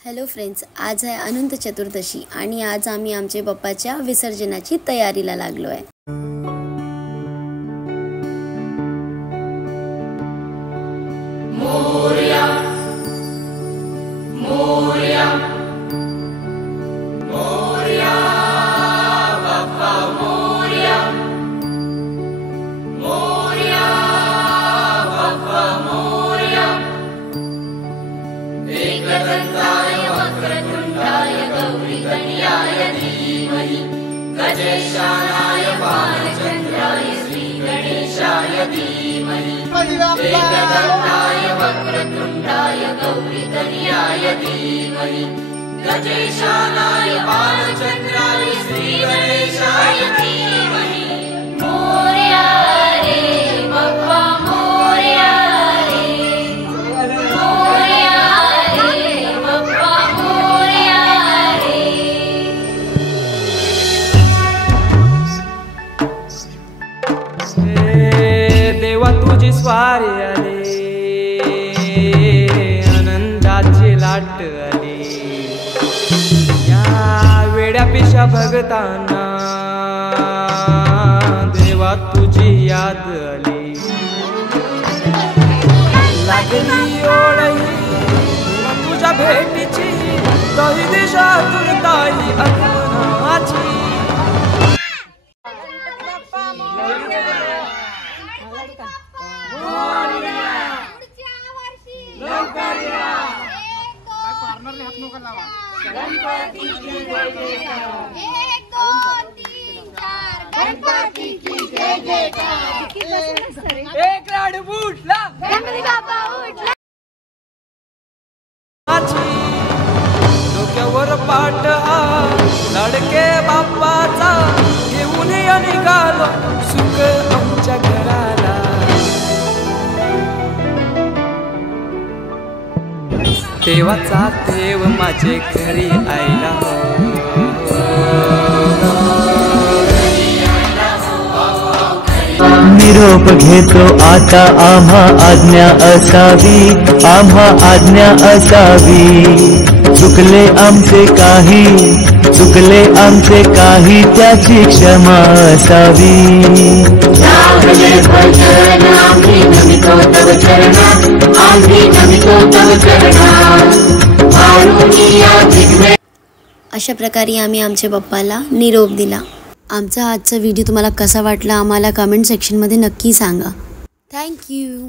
Hello friends, आज आहे अनंत चतुर्दशी आणि आज आम्ही आमच्या बाप्पाच्या विसर्जनाची तयारीला लागलो आहे। मोरया मोरया मोरया बाप्पा मोरया मोरया बाप्पा मोरया एकदंताय वक्रतुंडाय गौरीकन्याय धीमहि गजेशानाय बालचन्द्राय श्रीगणेशाय धीमहि एकदंताय वक्रतुंडाय गौरीकन्याय धीमहि गजेशानाय बालचन्द्राय श्रीगणेशाय धीमहि। मोरया रे बाप्पा मोरया रे मोरया रे बाप्पा मोरया रे। देवा तुझी स्वारी आली, आनंदाची लाट आली, या वेड्या पिशा भगतांना देवा तुझी याद आली। लागली ओढही तुझ्या भेटीची, काही दिशा तुरताई आगमनाची। गणपति की जय जयकार, 1 2 3 4 गणपति की जय जयकार। एक लाडू उठला गणपती बाप्पा उठला, डोक्यावर पाट हा लाडके बाप्पाचा, घेऊन निघालो सुख आमच्या घराला। देवाचा देव माझे घरी आयला हो, निरोप घेतो आता आम्हा आज्ञा असावी, आम्हा आज्ञा असावी। चुकले आमचे काही त्याची क्षमा असावी। लागले भजन आम्ही नमितो तव चरणा, आम्ही नमितो तव चरणा, मारुनिया जिग्मे। अशा प्रकारे आम्ही आमच्या बाप्पाला निरोप दिला। आमचा आजचा व्हिडिओ तुम्हाला कसा वाटला आम्हाला कमेंट सेक्शनमध्ये नक्की सांगा। थँक्यू।